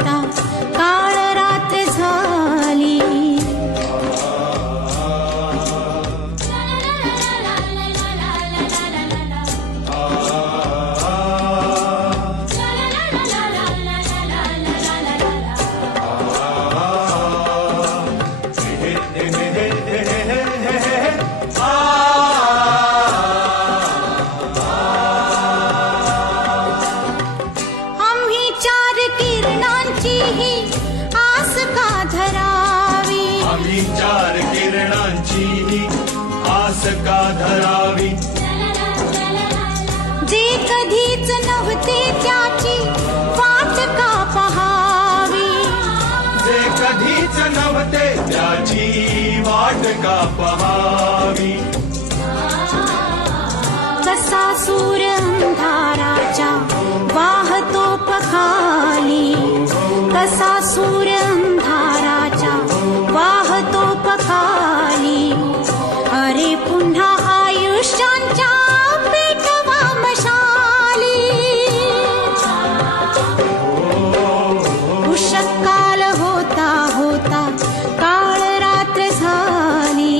होता काळ रात्र झाली. चार किरणांची ही आस का धरावी. जे कधीच नव्हते त्याची वाट का पहावी. जे कधीच नव्हते त्याची वाट का पहावी. कसा सूर्य अंधाराच्या वाहतो पखाली. कसा सूर्य अंधाराच्या वाहतो पखाली. अरे पुन्हा आयुष्यांच्या पेटवा मशाली. उषःकाल होता होता काळ रात्र झाली.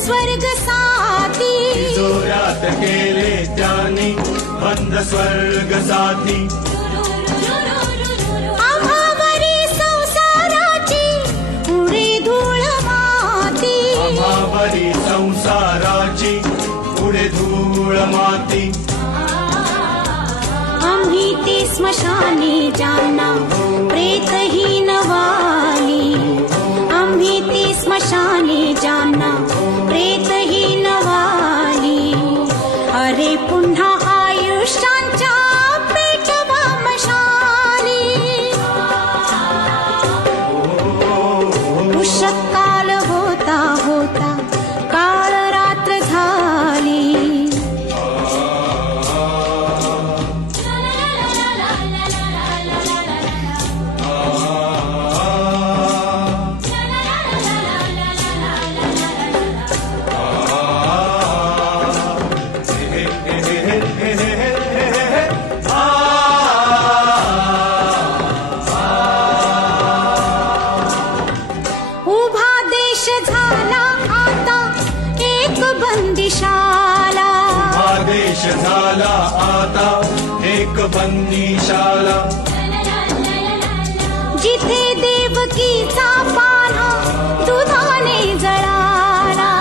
स्वर्ग साथी जोरात केले त्यांनी बंद स्वर्ग साथी. आभावरी संसाराची पुढे धूळ माती. आभावरी संसाराची पुढे धूळ माती. आम्ही ती स्मशानी जाना प्रेतहीन वाली. आम्ही ती स्मशानी जाना प्रेतहीन वाली. अरे पुन्हा आयुष्यांच्या पेटवा मशाली. उषःकाल होता होता काळ रात्र झाली. देश झाला आता एक बंदीशाला. जिथे देवकीचा पान्हा दुधाने जळाला.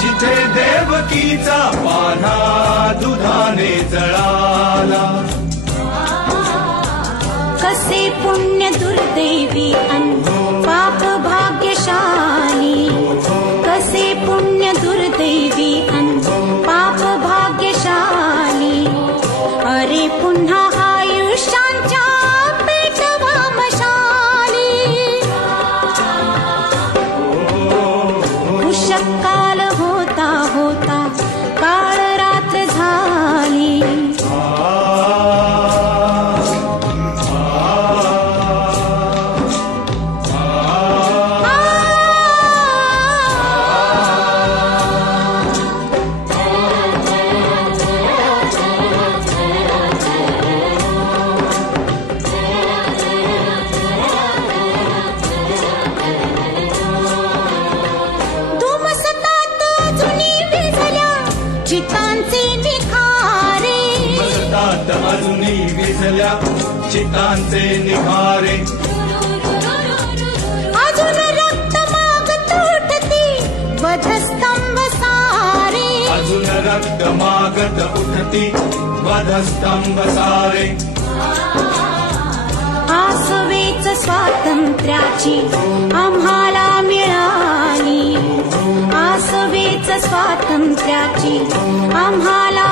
जिथे देवकीचा पान्हा दुधाने जळाला. कसे पुण्य दुर्दैवी अन पाप भाग्यशाली. कसे पुण्य दुर्दैवी अन पाप भाग्यशाली. अरे पुन्हा आयुष्यांच्या पेटवा मशाली. उषःकाल होता होता काळ रात्र झाली. चितांचे निखारे अजूनी विझल्या चितांचे निखारे. अजून रक्त माग तुटती वधस्तंभ सारे. अजून रक्त मागत उठती वधस्तंभ सारे. आसवेच स्वातंत्र्याची आम्हाला मिळाली. आसवेच स्वातंत्र्याची आम्हाला